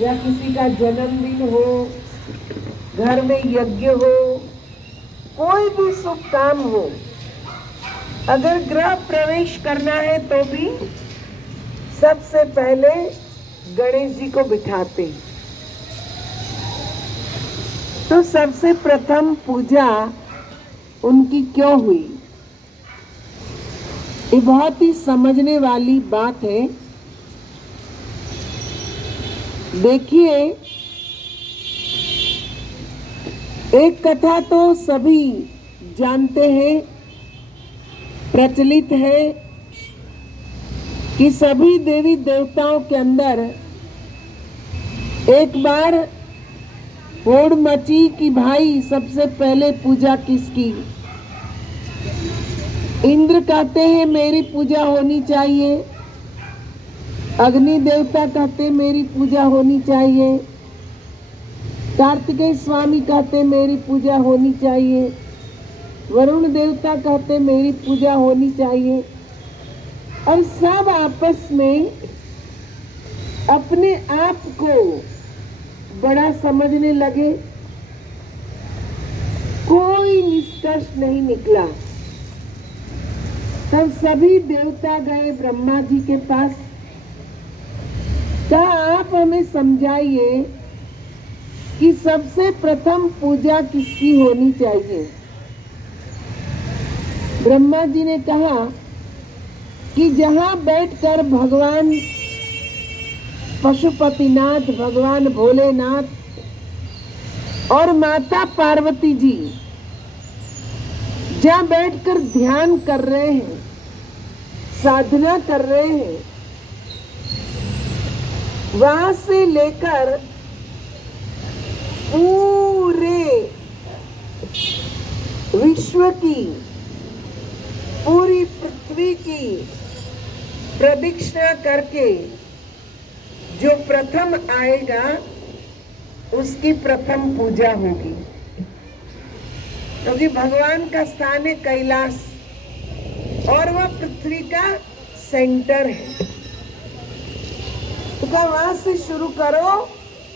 या किसी का जन्मदिन हो, घर में यज्ञ हो, कोई भी शुभ काम हो, अगर गृह प्रवेश करना है तो भी सबसे पहले गणेश जी को बिठाते। तो सबसे प्रथम पूजा उनकी क्यों हुई? ये बहुत ही समझने वाली बात है। देखिए, एक कथा तो सभी जानते हैं, प्रचलित है कि सभी देवी देवताओं के अंदर एक बार होड़ मची कि भाई सबसे पहले पूजा किसकी? इंद्र कहते हैं मेरी पूजा होनी चाहिए, अग्नि देवता कहते मेरी पूजा होनी चाहिए, कार्तिकेय स्वामी कहते मेरी पूजा होनी चाहिए, वरुण देवता कहते मेरी पूजा होनी चाहिए, और सब आपस में अपने आप को बड़ा समझने लगे। कोई निष्कर्ष नहीं निकला। तब सभी देवता गए ब्रह्मा जी के पास, कहा आप हमें समझाइए कि सबसे प्रथम पूजा किसकी होनी चाहिए। ब्रह्मा जी ने कहा कि जहां बैठकर भगवान पशुपतिनाथ, भगवान भोलेनाथ और माता पार्वती जी जहां बैठकर ध्यान कर रहे हैं, साधना कर रहे हैं, वहां से लेकर पूरे विश्व की, पूरी पृथ्वी की प्रदक्षिणा करके जो प्रथम आएगा उसकी प्रथम पूजा होगी। क्योंकि भगवान का स्थान है कैलाश और वह पृथ्वी का सेंटर है। तो वहां से शुरू करो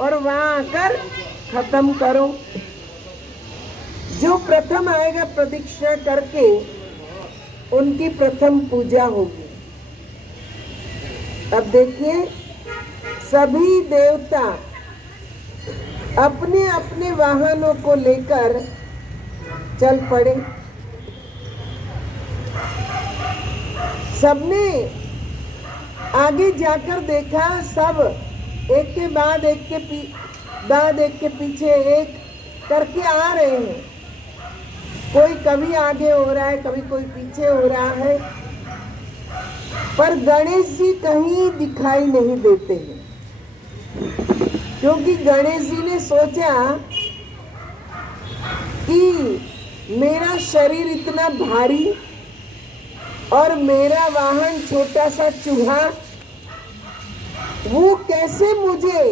और वहां आकर खत्म करो। जो प्रथम आएगा प्रदक्षिणा करके उनकी प्रथम पूजा होगी। अब देखिए, सभी देवता अपने अपने वाहनों को लेकर चल पड़े। सबने आगे जाकर देखा, सब एक के बाद एक के पीछे एक करके आ रहे हैं। कोई कभी आगे हो रहा है, कभी कोई पीछे हो रहा है, पर गणेश जी कहीं दिखाई नहीं देते हैं। क्योंकि गणेश जी ने सोचा कि मेरा शरीर इतना भारी और मेरा वाहन छोटा सा चूहा, वो कैसे मुझे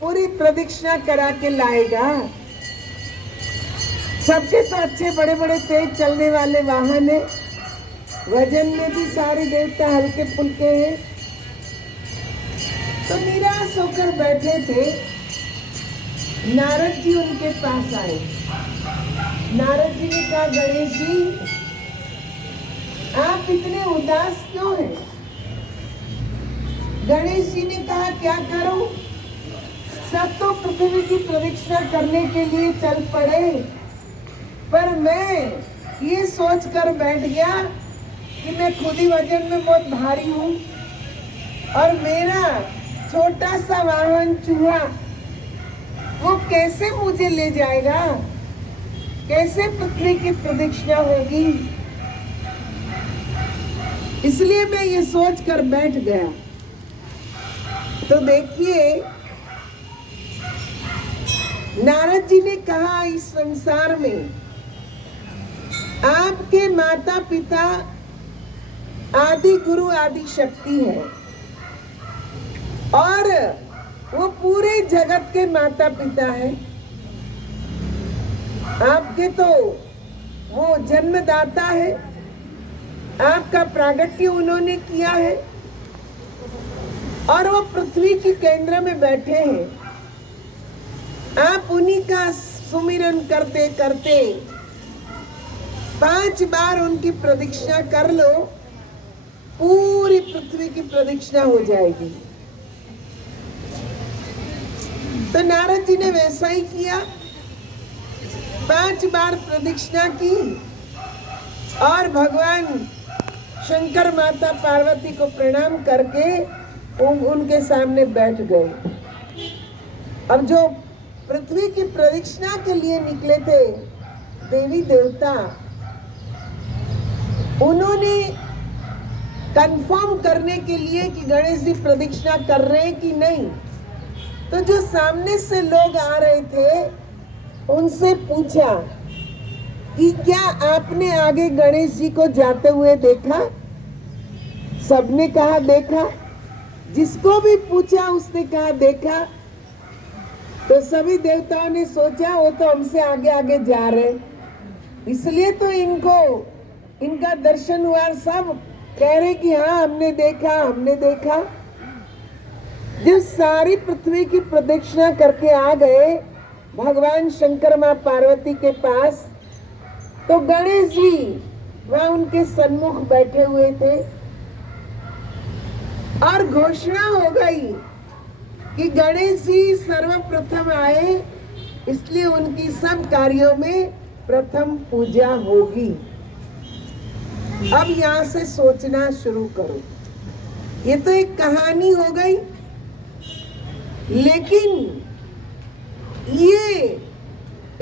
पूरी प्रदक्षिणा करा के लाएगा। सबके तो अच्छे बड़े बड़े तेज चलने वाले वाहन है, वजन में भी सारे देवता हल्के फुल्के हैं। तो निराश होकर बैठे थे। नारद जी उनके पास आए। नारद जी ने कहा, गणेश जी आप इतने उदास क्यों हैं? गणेश जी ने कहा, क्या करूं, सब तो पृथ्वी की प्रदक्षिणा करने के लिए चल पड़े, पर मैं ये सोच कर बैठ गया कि मैं खुद ही वजन में बहुत भारी हूं और मेरा छोटा सा वाहन चूहा वो कैसे मुझे ले जाएगा, कैसे पृथ्वी की प्रदक्षिणा होगी। इसलिए मैं ये सोच कर बैठ गया। तो देखिए, नारद जी ने कहा, इस संसार में आपके माता पिता आदि गुरु आदि शक्ति है और वो पूरे जगत के माता पिता है। आपके तो वो जन्मदाता है, आपका प्रागट्य उन्होंने किया है और वो पृथ्वी के केंद्र में बैठे हैं। आप उन्हीं का सुमिरन करते करते 5 बार उनकी प्रदक्षिणा कर लो, पूरी पृथ्वी की प्रदक्षिणा हो जाएगी। तो नारद जी ने वैसा ही किया, 5 बार प्रदक्षिणा की और भगवान शंकर माता पार्वती को प्रणाम करके उनके सामने बैठ गए। अब जो पृथ्वी की प्रदक्षिणा के लिए निकले थे देवी देवता, उन्होंने कंफर्म करने के लिए कि गणेश जी प्रदक्षिणा कर रहे हैं कि नहीं, तो जो सामने से लोग आ रहे थे उनसे पूछा कि क्या आपने आगे गणेश जी को जाते हुए देखा? सबने कहा देखा। जिसको भी पूछा उसने कहा देखा। तो सभी देवताओं ने सोचा वो तो हमसे आगे आगे जा रहे, इसलिए तो इनका दर्शन हुआ। सब कह रहे कि हाँ हमने देखा, हमने देखा। जब सारी पृथ्वी की प्रदक्षिणा करके आ गए भगवान शंकर माँ पार्वती के पास, तो गणेश जी वहां उनके सन्मुख बैठे हुए थे और घोषणा हो गई कि गणेश जी सर्वप्रथम आए, इसलिए उनकी सब कार्यों में प्रथम पूजा होगी। अब यहाँ से सोचना शुरू करो। ये तो एक कहानी हो गई, लेकिन ये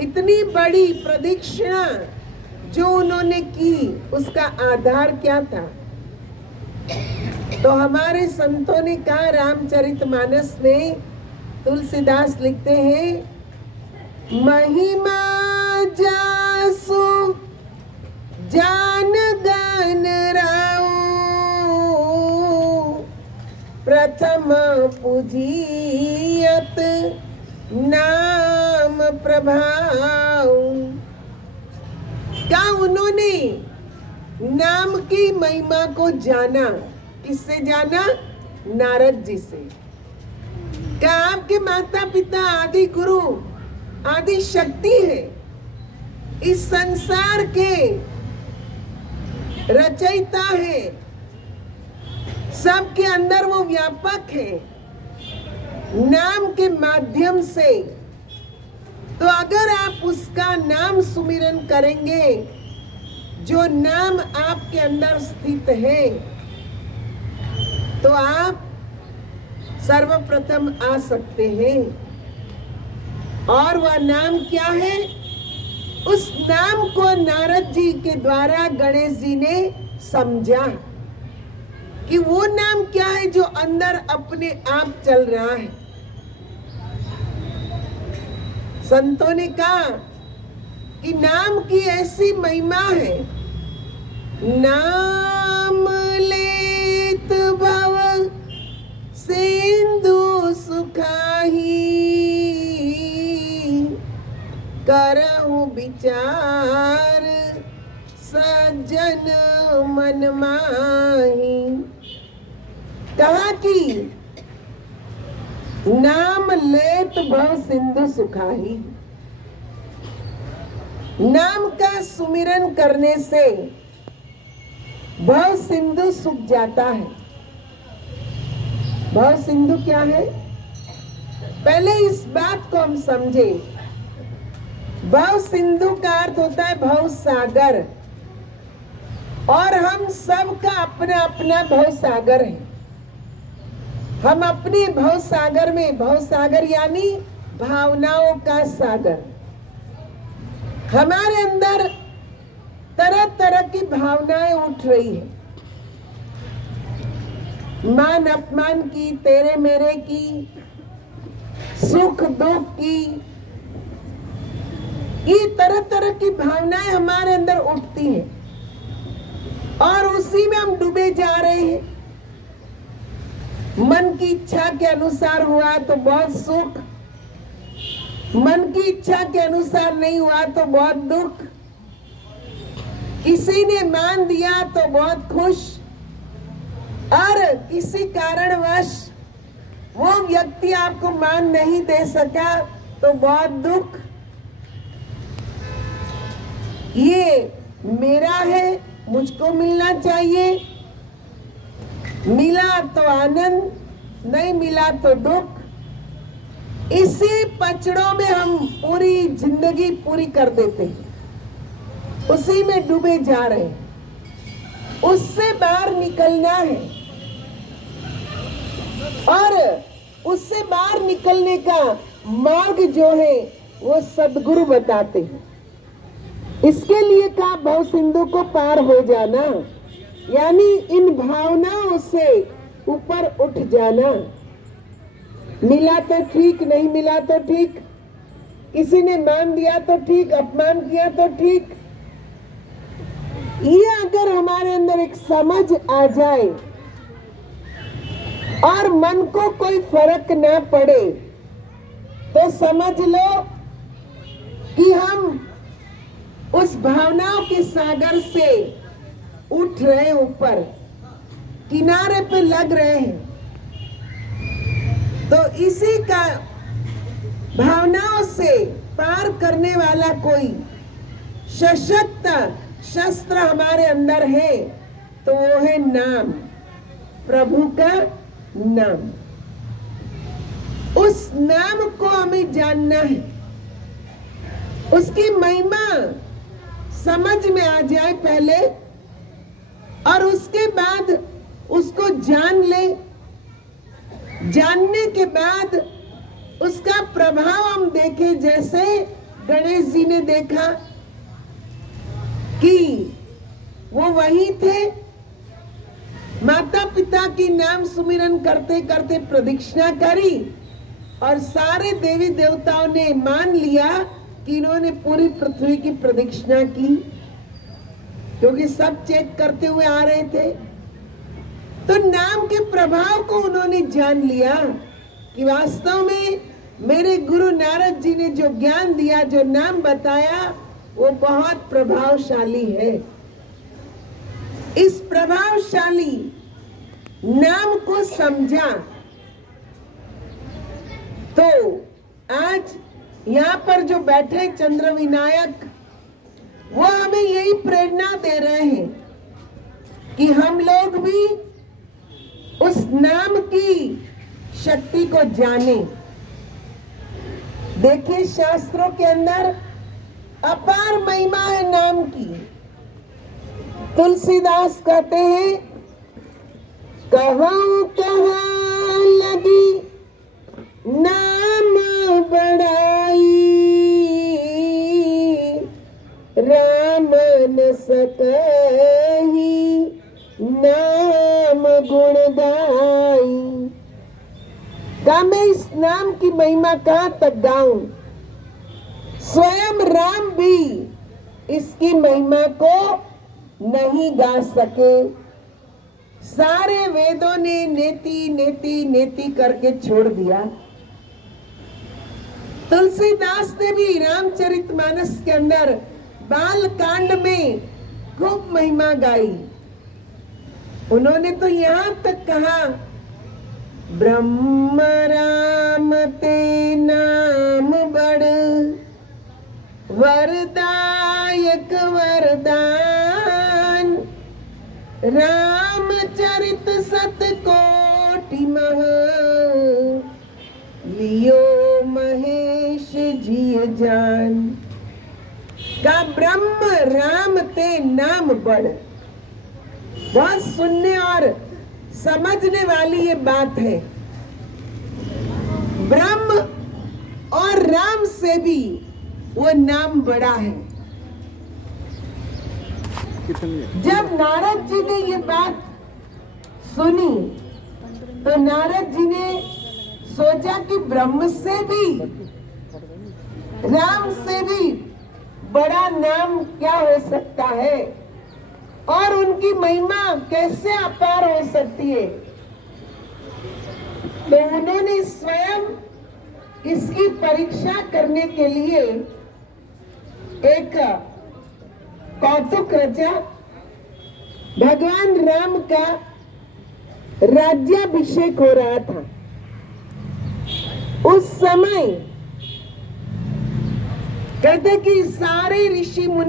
इतनी बड़ी प्रदक्षिणा जो उन्होंने की, उसका आधार क्या था? तो हमारे संतों ने कहा, रामचरितमानस में तुलसीदास लिखते हैं, महिमा जासु जान गान राऊ, प्रथम पूजियत नाम प्रभाऊ। क्या उन्होंने नाम की महिमा को जाना? किससे जाना? नारद जी से। क्या आपके माता पिता आदि गुरु आदि शक्ति है, इस संसार के रचयिता है, सबके अंदर वो व्यापक है नाम के माध्यम से। तो अगर आप उसका नाम सुमिरन करेंगे, जो नाम आपके अंदर स्थित है, तो आप सर्वप्रथम आ सकते हैं। और वह नाम क्या है? उस नाम को नारद जी के द्वारा गणेश जी ने समझा कि वो नाम क्या है जो अंदर अपने आप चल रहा है। संतों ने कहा कि नाम की ऐसी महिमा है, नाम लेत भव सिंधु सुखाही, करहु विचार सज्जन मन माही। कहा कि नाम लेत भव सिंधु सुखाही, नाम का सुमिरन करने से भव सिंधु सूख जाता है। भव सिंधु क्या है? पहले इस बात को हम समझे। भव सिंधु का अर्थ होता है भव सागर, और हम सब का अपना अपना भव सागर है। हम अपने भव सागर में, भव सागर यानी भावनाओं का सागर, हमारे अंदर तरह तरह की भावनाएं उठ रही है, मान अपमान की, तेरे मेरे की, सुख दुख की, ये तरह तरह की भावनाएं हमारे अंदर उठती हैं और उसी में हम डूबे जा रहे हैं। मन की इच्छा के अनुसार हुआ तो बहुत सुख, मन की इच्छा के अनुसार नहीं हुआ तो बहुत दुख, किसी ने मान दिया तो बहुत खुश, और किसी कारणवश वो व्यक्ति आपको मान नहीं दे सका तो बहुत दुख। ये मेरा है, मुझको मिलना चाहिए। मिला तो आनंद, नहीं मिला तो दुख। इसी पचड़ों में हम पूरी जिंदगी पूरी कर देते हैं, उसी में डूबे जा रहे हैं। उससे बाहर निकलना है और उससे बाहर निकलने का मार्ग जो है वो सद्गुरु बताते हैं। इसके लिए कहा भव सिंधु को पार हो जाना, यानी इन भावनाओं से ऊपर उठ जाना। मिला तो ठीक, नहीं मिला तो ठीक, किसी ने मान दिया तो ठीक, अपमान किया तो ठीक। ये अगर हमारे अंदर एक समझ आ जाए और मन को कोई फर्क ना पड़े तो समझ लो कि हम उस भावनाओं के सागर से उठ रहे, ऊपर किनारे पे लग रहे हैं। तो इसी का भावनाओं से पार करने वाला कोई सशक्त शस्त्र हमारे अंदर है तो वो है नाम, प्रभु का नाम। उस नाम को हमें जानना है, उसकी महिमा समझ में आ जाए पहले और उसके बाद उसको जान ले। जानने के बाद उसका प्रभाव हम देखें, जैसे गणेश जी ने देखा कि वो वही थे, माता पिता की नाम सुमिरन करते करते प्रदक्षिणा करी और सारे देवी देवताओं ने मान लिया कि इन्होंने पूरी पृथ्वी की प्रदक्षिणा की, क्योंकि सब चेक करते हुए आ रहे थे। तो नाम के प्रभाव को उन्होंने जान लिया कि वास्तव में मेरे गुरु नारद जी ने जो ज्ञान दिया, जो नाम बताया, वो बहुत प्रभावशाली है। इस प्रभावशाली नाम को समझा तो आज यहाँ पर जो बैठे चंद्र विनायक, वो हमें यही प्रेरणा दे रहे हैं कि हम लोग भी उस नाम की शक्ति को जाने। देखिए शास्त्रों के अंदर अपार महिमा है नाम की। तुलसीदास कहते हैं, कहूं कहाँ लगी नाम बड़ाई, राम न सकहि नाम गुणगाई। का मैं इस नाम की महिमा कहाँ तक गाऊं? स्वयं राम भी इसकी महिमा को नहीं गा सके। सारे वेदों ने नेति नेति नेति करके छोड़ दिया। तुलसीदास ने भी रामचरितमानस के अंदर बाल कांड में खूब महिमा गाई। उन्होंने तो यहाँ तक कहा, ब्रह्म राम ते नाम बड़ वरदायक वरदान, रामचरित सत कोटि मह लियो महेश जिय जान। का ब्रह्म राम ते नाम बड़। बहुत सुनने और समझने वाली ये बात है। ब्रह्म और राम से भी वो नाम बड़ा है। जब नारद जी ने ये बात सुनी तो नारद जी ने सोचा कि ब्रह्म से भी, राम से भी बड़ा नाम क्या हो सकता है और उनकी महिमा कैसे अपार हो सकती है। तो उन्होंने स्वयं इसकी परीक्षा करने के लिए एक कौतुक रचा। भगवान राम का राज्याभिषेक हो रहा था। उस समय कहते कि सारे ऋषि मुनि